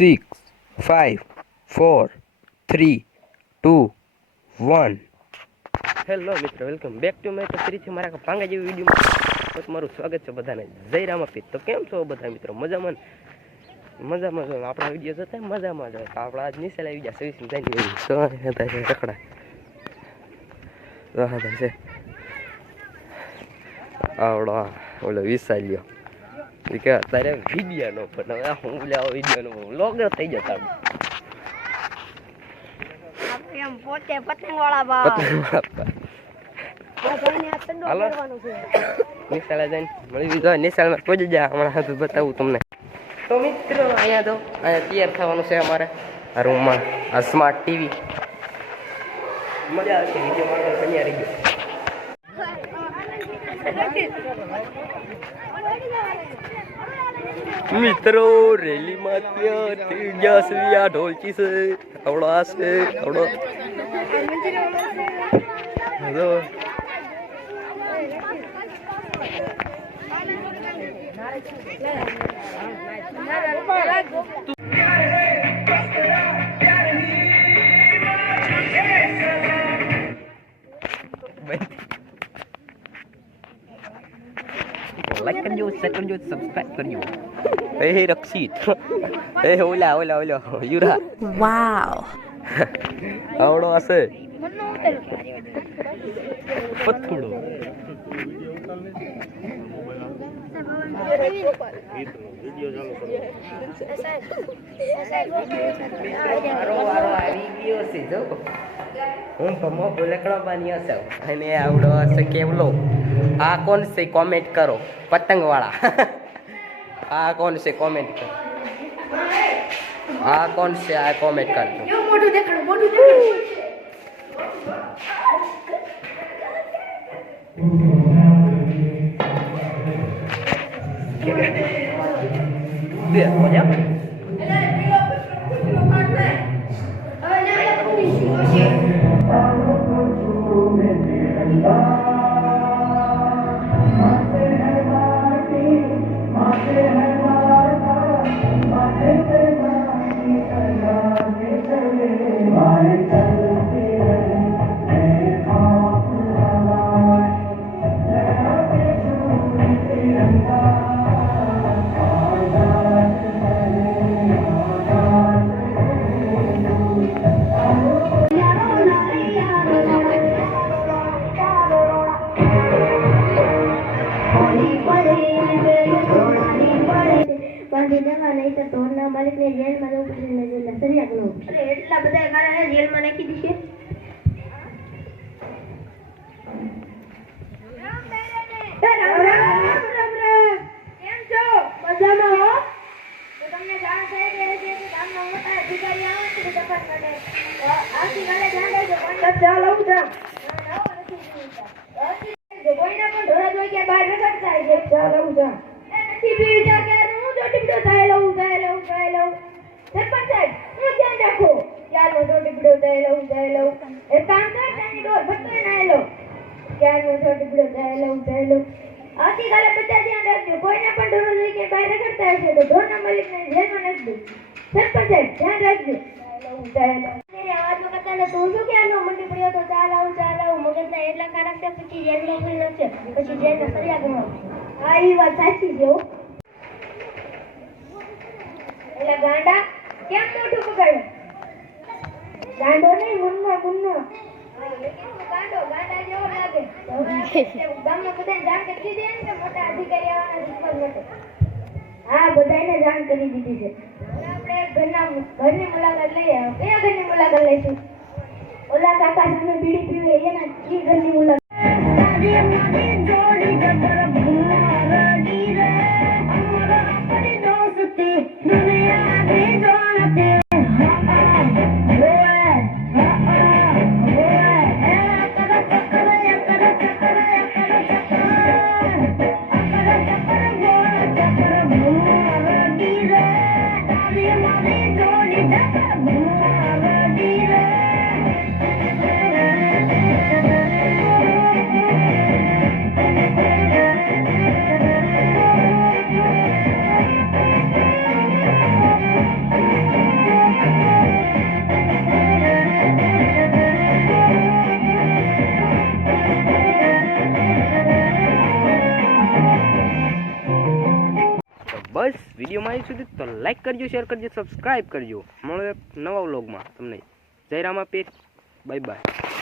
6, 5, 4, 3, 2, 1. Hello મિત્રો, welcome back to my ફરીથી મારા પાંગા જેવી વિડીયોમાં તમારું સ્વાગત છે બધાને. જય રામાપીર. તો કેમ છો બધા મિત્રો? મજામાં મજામાં. આપણા વિડીયો જોતા મજામાં જ. આપણા આજ નિશાળ આવી ગયા 26 રખડા છે આવડો ઓલો વિશાલ્યો કે અત્યારે વિડીયો નો પણ હવે હું લેવો વિડીયો નો વ્લોગર થઈ જતા એમ પોતે પતંગવાળા બા હાલો નિશાળે જઈને મળી જાય. નિશાળમાં પહોંચી જાય હમણાં હાથું બતાવું તમને. તો મિત્રો અહીંયા તૈયાર થવાનું છે અમારે આ રૂમમાં. આ સ્માર્ટ ટીવી મજા આવશે વિડીયો માટે બન્યા રહી ગયો. મિત્રો રેલીમાં થઈ ગયા છે. આ ઢોલકી છે, આવડો આ છે, આવડો લાઈક કરજો, શેર કરજો, સબસ્ક્રાઇબ કરજો. એ રક્ષિત, એ ઓલા યુરા, વાવ આવડો હશે પથુડો. હું ભમો બોલકડો બની હશે અને આવડો હશે કેવલો. આ કોણ છે કોમેન્ટ કરો, પતંગ વાળા. આ કોણ છે કોમેન્ટ કરો, આ કોણ છે આ કોમેન્ટ કરજો. એટલા બધા કારણે જેલમાં નાખી દીશે. કેમ છો? મજામાં હો? તો તમને જાણ થઈ ગઈ છે કે ગામના મોટા અધિકારી આવે છે તપાસ માટે. આવતીકાલે જાણ કરજો. ચાલ આવું જા. કોઈના પણ ધોરા જોઈ કે બહાર રખડતા છે. ચાલ આવું જા. નથી પી જા કે હું જો ટીપડો થાય લઉં. સરપંચ સાહેબ હું ધ્યાન રાખો. યાર નો ટીપડો થાય લઉં. એક કામ કર, તારી ડોર ભટકાઈ ના લો. યાર નો ટીપડો થાય લઉં. આવતીકાલે બધા ધ્યાન રાખજો. કોઈને પણ ઢોરો જોઈ કે બહાર રખડતા હશે તો ઢોરના માલિકને જેલમાં નાખી દો. સરપંચ સાહેબ ધ્યાન રાખજો. આવાજમાં કરતા ને તું શું ક્યાંનો મંડી પડ્યો તો ચાલ આવું મગજના એટલા કારક છે પછી જેલમાં ઉભી નાખશે, પછી જેલમાં સળિયા ગણવાશે. હા એ વાત સાચી છે. એટલે ગાંડા કેમ મોઢું પકડ્યું? ગાંડો નહીં, ગુન્નો. ગાંડા જેવો લાગે. ગામમાં બધાને જાણ કરી દીધી ને કે મોટા અધિકારી આવવાના શીખવા માટે. હા, બધાને જાણ કરી દીધી છે. આપણે ઘરની મુલાકાત લઈએ. કયા ઘરની મુલાકાત લઈશું? ઓલા કાકા સામે બીડી પીવે એના ઈ ઘરની મુલાકાત. બસ વિડીયોમાં આવી સુધી તો લાઈક કરજો, શેર કરજો, સબસ્ક્રાઈબ કરજો. મળો એક નવા વ્લોગમાં તમને. જય રામાપીર, બાય બાય.